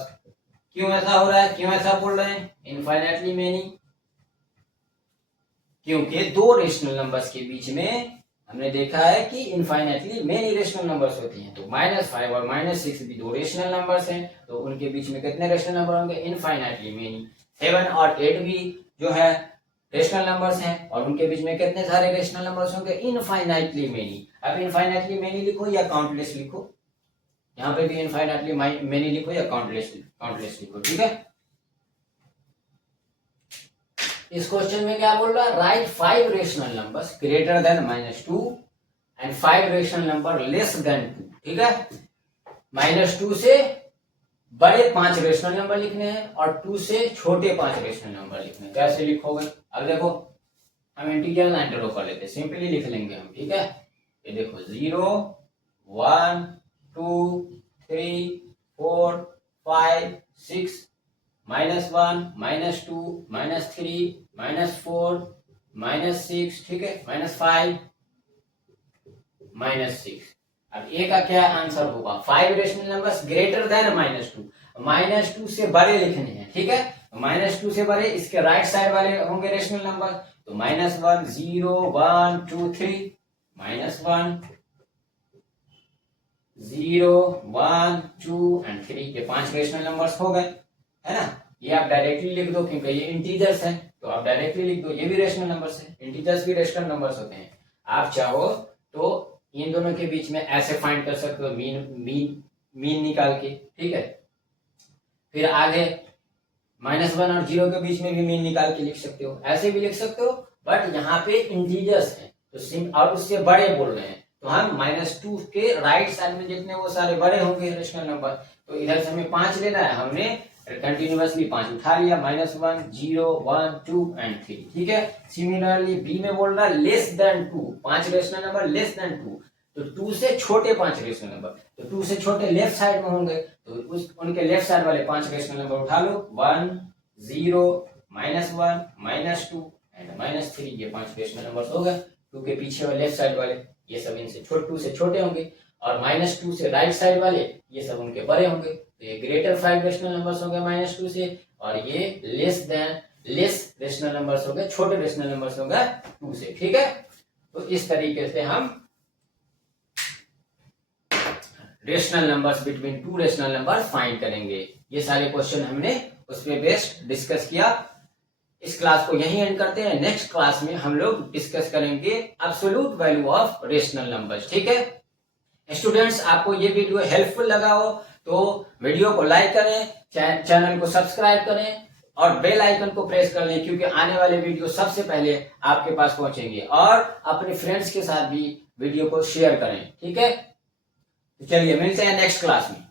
क्यों ऐसा हो रहा है, क्यों ऐसा बोल रहे हैं इनफाइनाइटली मेनी, क्योंकि दो रेशनल नंबर्स के बीच में हमने देखा है कि इनफाइनाइटली मेनी रेशनल नंबर्स होती हैं, तो -5 और -6 भी दो रेशनल नंबर्स हैं, तो उनके बीच में कितने रेशनल नंबर होंगे, इनफाइनाइटली मेनी। 7 और 8 भी जो है रेशनल नंबर्स हैं और उनके बीच में कितने सारे रेशनल नंबर्स होंगे, इनफाइनाइटली मेनी। अब इनफाइनाइटली मेनी लिखो या काउंटलेस लिखो, यहाँ पे भी इनफाइनाइटली मेनी लिखो या काउंटलेस लिखो, ठीक है। इस क्वेश्चन में क्या बोल रहा है, right 5 rational numbers greater than -2 and 5 rational number less than 2, ठीक है। -2 से बड़े 5 रेशनल नंबर लिखने हैं और 2 से छोटे 5 रेशनल नंबर लिखने हैं। कैसे लिखोगे, अब देखो हम इंटीजर लाइन ड्रॉ कर लेते हैं, सिंपली लिख लेंगे हम, ठीक है। ये देखो 0 1 2 3 4 5 6 -1 -2 -3 -4 -6, ठीक है, -5 -6। अब ए का क्या आंसर होगा, 5 रेशनल नंबर्स ग्रेटर देन -2, -2 से बड़े लिखने हैं, ठीक है। -2 से बड़े इसके राइट साइड वाले होंगे रेशनल नंबर, तो -1 0 1 2 3 -1 0 1 2 एंड 3, ये 5 रेशनल नंबर्स हो गए, है ना। ये आप डायरेक्टली लिख दो क्योंकि ये इंटीजर्स हैं, तो आप डायरेक्टली लिख दो, ये भी रेशनल नंबर्स हैं, इंटीजर्स भी रेशनल नंबर्स होते हैं। आप चाहो तो इन दोनों के बीच में ऐसे फाइंड कर सकते हो, मीन निकाल के, ठीक है। फिर आगे -1 और 0 के बीच में भी मीन निकाल के लिख सकते हो, ऐसे भी लिख सकते हो, बट यहाँ पे इंटीजर्स हैं तो और उससे बड़े बोल रहे हैं, तो हम -2 के राइट साइड में जितने वो सारे बड़े होंगे रेशनल नंबर, तो इधर से हमें 5 लेना है, हमने कंटिन्यूअसली 5 उठा लिया, -1 0 1 2 एंड 3, ठीक है। सिमिलरली बी में बोल रहा है less than 2, 5 rational number less than 2, तो 2 से छोटे 5 रेशनल नंबर, तो 2 से छोटे लेफ्ट साइड में होंगे, तो उनके लेफ्ट साइड वाले 5 रेशनल नंबर उठा लो, 1 0 -1 -2 एंड -3, ये 5 रेशनल नंबर हो गए। 2 के पीछे वाले लेफ्ट साइड वाले ये सब इनसे 2 से छोटे होंगे, और -2 से राइट साइड वाले ये सब उनके बड़े होंगे, तो ये ग्रेटर 5 रेशनल नंबर्स होंगे -2 से, और ये लेस रेशनल नंबर्स होंगे, छोटे रेशनल नंबर्स होंगे 2 से, ठीक है। तो इस तरीके से हम rational numbers between 2 rational number find करेंगे। ये सारे क्वेश्चन हमने उस पे बेस्ड डिस्कस किया। इस क्लास को यहीं एंड करते हैं, नेक्स्ट क्लास में हम लोग डिस्कस करेंगे absolute value of rational numbers, ठीक है। स्टूडेंट्स, आपको ये वीडियो हेल्पफुल लगा हो तो वीडियो को लाइक करें, चैनल को सब्सक्राइब करें और बेल आइकन को प्रेस कर लें, क्योंकि आने वाले वीडियो सबसे पहले आपके पास पहुंचेंगे, और अपने फ्रेंड्स के साथ भी वीडियो को शेयर करें, ठीक है। तो चलिए मिलते हैं नेक्स्ट क्लास में।